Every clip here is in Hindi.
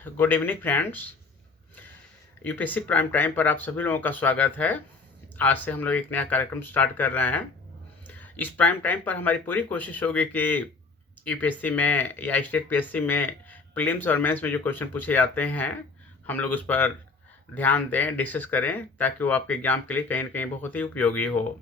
Good evening friends. UPSC prime time पर आप सभी लोगों का स्वागत है। आज से हम लोग एक नया कार्यक्रम स्टार्ट कर रहे हैं। इस प्राइम टाइम पर हमारी पूरी कोशिश होगी कि यूपीएससी में या स्टेट पीएससी में प्रीलिम्स और मेंस में जो क्वेश्चन पूछे जाते हैं हम लोग उस पर ध्यान दें, डिस्कस करें, ताकि वो आपके एग्जाम के लिए कहीं ना कहीं बहुत ही उपयोगी हो।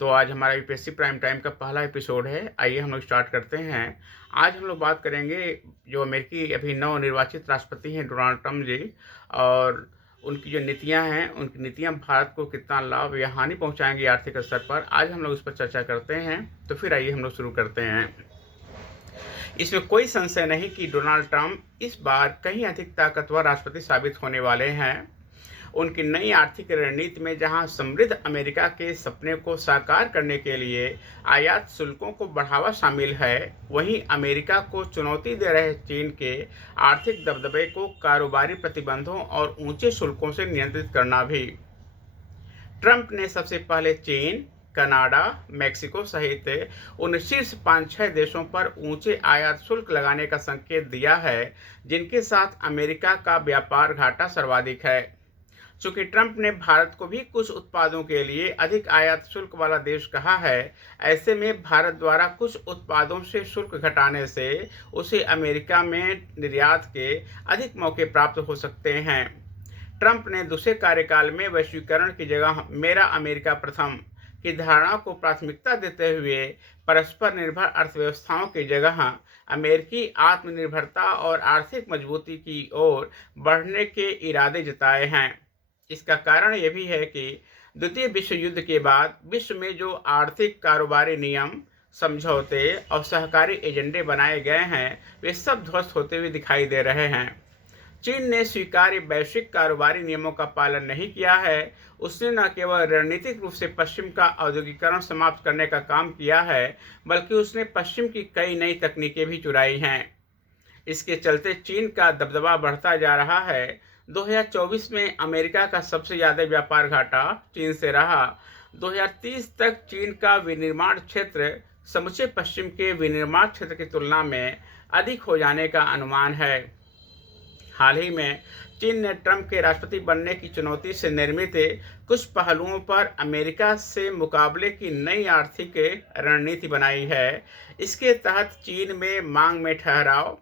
तो आज हमारा यूपीएससी प्राइम टाइम का पहला एपिसोड है। आइए हम लोग स्टार्ट करते हैं। आज हम लोग बात करेंगे जो अमेरिकी अभी नवनिर्वाचित राष्ट्रपति हैं डोनाल्ड ट्रम्प जी, और उनकी जो नीतियां हैं, उनकी नीतियां भारत को कितना लाभ या हानि पहुंचाएंगी आर्थिक स्तर पर, आज हम लोग उस पर चर्चा करते हैं। तो फिर आइए हम लोग शुरू करते हैं। इसमें कोई संशय नहीं कि डोनाल्ड ट्रम्प इस बार कहीं अधिक ताकतवर राष्ट्रपति साबित होने वाले हैं। उनकी नई आर्थिक रणनीति में जहां समृद्ध अमेरिका के सपने को साकार करने के लिए आयात शुल्कों को बढ़ावा शामिल है, वहीं अमेरिका को चुनौती दे रहे चीन के आर्थिक दबदबे को कारोबारी प्रतिबंधों और ऊंचे शुल्कों से नियंत्रित करना भी। ट्रंप ने सबसे पहले चीन, कनाडा, मेक्सिको सहित उन शीर्ष 5-6 देशों पर ऊंचे आयात शुल्क लगाने का संकेत दिया है, जिनके साथ अमेरिका का व्यापार घाटा सर्वाधिक है। चूंकि ट्रंप ने भारत को भी कुछ उत्पादों के लिए अधिक आयात शुल्क वाला देश कहा है, ऐसे में भारत द्वारा कुछ उत्पादों से शुल्क घटाने से उसे अमेरिका में निर्यात के अधिक मौके प्राप्त हो सकते हैं। ट्रंप ने दूसरे कार्यकाल में वैश्वीकरण की जगह मेरा अमेरिका प्रथम की धारणा को प्राथमिकता देते हुए परस्पर निर्भर अर्थव्यवस्थाओं की जगह अमेरिकी आत्मनिर्भरता और आर्थिक मजबूती की ओर बढ़ने के इरादे जताए हैं। इसका कारण यह भी है कि द्वितीय विश्व युद्ध के बाद विश्व में जो आर्थिक कारोबारी नियम, समझौते और सहकारी एजेंडे बनाए गए हैं, वे सब ध्वस्त होते हुए दिखाई दे रहे हैं। चीन ने स्वीकार्य वैश्विक कारोबारी नियमों का पालन नहीं किया है। उसने न केवल रणनीतिक रूप से पश्चिम का औद्योगिकरण समाप्त करने का काम किया है, बल्कि उसने पश्चिम की कई नई तकनीकें भी चुराई हैं। इसके चलते चीन का दबदबा बढ़ता जा रहा है। 2024 में अमेरिका का सबसे ज़्यादा व्यापार घाटा चीन से रहा। 2030 तक चीन का विनिर्माण क्षेत्र समूचे पश्चिम के विनिर्माण क्षेत्र की तुलना में अधिक हो जाने का अनुमान है। हाल ही में चीन ने ट्रंप के राष्ट्रपति बनने की चुनौती से निर्मित कुछ पहलुओं पर अमेरिका से मुकाबले की नई आर्थिक रणनीति बनाई है। इसके तहत चीन में मांग में ठहराव,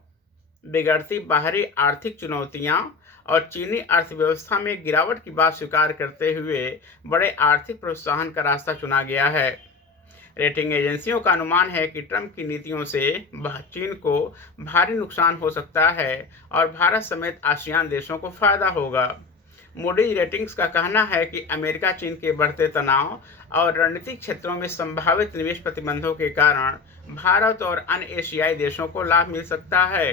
बिगड़ती बाहरी आर्थिक चुनौतियां और चीनी अर्थव्यवस्था में गिरावट की बात स्वीकार करते हुए बड़े आर्थिक प्रोत्साहन का रास्ता चुना गया है। रेटिंग एजेंसियों का अनुमान है कि ट्रंप की नीतियों से चीन को भारी नुकसान हो सकता है और भारत समेत आसियान देशों को फायदा होगा। मूडीज रेटिंग्स का कहना है कि अमेरिका चीन के बढ़ते तनाव और रणनीतिक क्षेत्रों में संभावित निवेश प्रतिबंधों के कारण भारत और अन्य एशियाई देशों को लाभ मिल सकता है।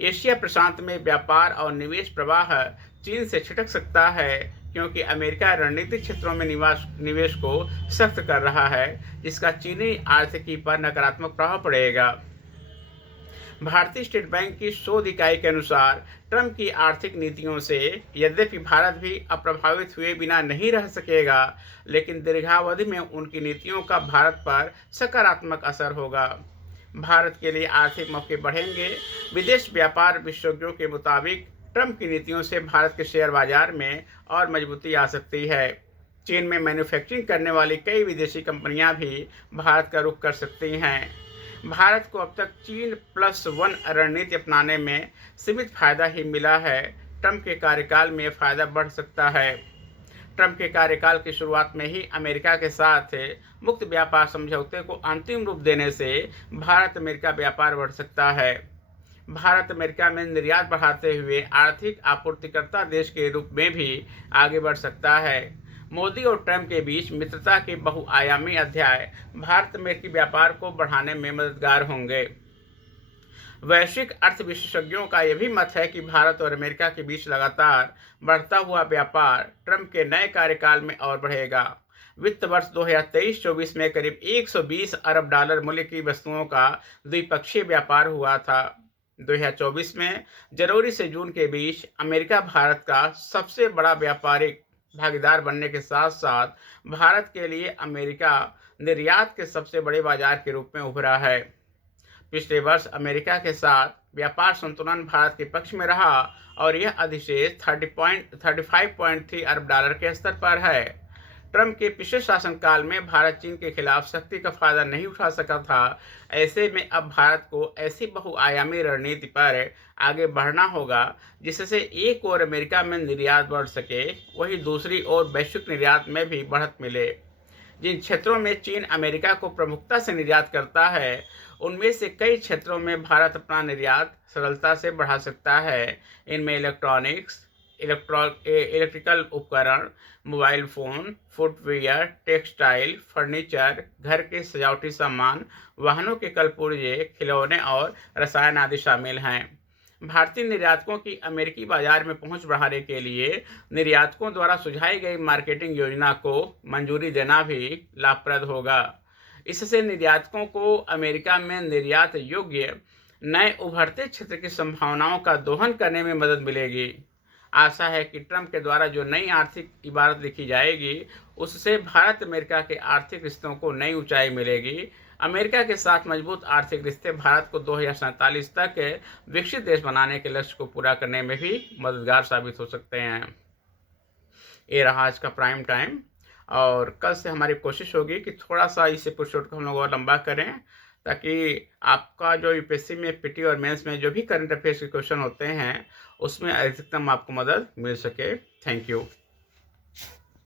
एशिया प्रशांत में व्यापार और निवेश प्रवाह चीन से छिटक सकता है, क्योंकि अमेरिका रणनीतिक क्षेत्रों में निवेश को सख्त कर रहा है, जिसका चीनी आर्थिकी पर नकारात्मक प्रभाव पड़ेगा। भारतीय स्टेट बैंक की शोध इकाई के अनुसार ट्रंप की आर्थिक नीतियों से यद्यपि भारत भी अप्रभावित हुए बिना नहीं रह सकेगा, लेकिन दीर्घावधि में उनकी नीतियों का भारत पर सकारात्मक असर होगा। भारत के लिए आर्थिक मौके बढ़ेंगे। विदेश व्यापार विशेषज्ञों के मुताबिक ट्रंप की नीतियों से भारत के शेयर बाजार में और मजबूती आ सकती है। चीन में मैन्युफैक्चरिंग करने वाली कई विदेशी कंपनियां भी भारत का रुख कर सकती हैं। भारत को अब तक चीन +1 रणनीति अपनाने में सीमित फायदा ही मिला है। ट्रंप के कार्यकाल में यह फायदा बढ़ सकता है। ट्रंप के कार्यकाल की शुरुआत में ही अमेरिका के साथ मुक्त व्यापार समझौते को अंतिम रूप देने से भारत अमेरिका व्यापार बढ़ सकता है। भारत अमेरिका में निर्यात बढ़ाते हुए आर्थिक आपूर्तिकर्ता देश के रूप में भी आगे बढ़ सकता है। मोदी और ट्रंप के बीच मित्रता के बहुआयामी अध्याय भारत अमेरिकी व्यापार को बढ़ाने में मददगार होंगे। वैश्विक अर्थ विशेषज्ञों का यह भी मत है कि भारत और अमेरिका के बीच लगातार बढ़ता हुआ व्यापार ट्रंप के नए कार्यकाल में और बढ़ेगा। वित्त वर्ष 2023-24 में करीब 120 अरब डॉलर मूल्य की वस्तुओं का द्विपक्षीय व्यापार हुआ था। 2024 में जनवरी से जून के बीच अमेरिका भारत का सबसे बड़ा व्यापारिक भागीदार बनने के साथ साथ भारत के लिए अमेरिका निर्यात के सबसे बड़े बाजार के रूप में उभरा है। पिछले वर्ष अमेरिका के साथ व्यापार संतुलन भारत के पक्ष में रहा और यह अधिशेष 35.3 अरब डॉलर के स्तर पर है। ट्रंप के पिछले शासनकाल में भारत चीन के खिलाफ शक्ति का फायदा नहीं उठा सका था। ऐसे में अब भारत को ऐसी बहुआयामी रणनीति पर आगे बढ़ना होगा जिससे एक ओर अमेरिका में निर्यात बढ़ सके, वहीं दूसरी ओर वैश्विक निर्यात में भी बढ़त मिले। जिन क्षेत्रों में चीन अमेरिका को प्रमुखता से निर्यात करता है, उनमें से कई क्षेत्रों में भारत अपना निर्यात सरलता से बढ़ा सकता है। इनमें इलेक्ट्रॉनिक्स, इलेक्ट्रिकल उपकरण, mobile phone, footwear, textile, furniture, घर के सजावटी सामान, वाहनों के कलपुर्जे, खिलौने और रसायन आदि शामिल हैं। भारतीय निर्यातकों की अमेरिकी बाजार में पहुंच बढ़ाने के लिए निर्यातकों द्वारा सुझाई गई मार्केटिंग योजना को मंजूरी देना भी लाभप्रद होगा। इससे निर्यातकों को अमेरिका में निर्यात योग्य नए उभरते क्षेत्र की संभावनाओं का दोहन करने में मदद मिलेगी। आशा है कि ट्रंप के द्वारा जो नई आर्थिक इबारत लिखी जाएगी, उससे भारत अमेरिका के आर्थिक रिश्तों को नई ऊंचाई मिलेगी। अमेरिका के साथ मजबूत आर्थिक रिश्ते भारत को 2047 तक विकसित देश बनाने के लक्ष्य को पूरा करने में भी मददगार साबित हो सकते हैं। ये रहा आज का प्राइम टाइम, और कल से हमारी कोशिश होगी कि थोड़ा सा इस एपिसोड को हम लोग और लंबा करें, ताकि आपका जो यूपीएससी में पीटी और मेंस में जो भी करंट अफेयर्स के क्वेश्चन होते हैं, उसमें अधिकतम आपको मदद मिल सके। Thank you.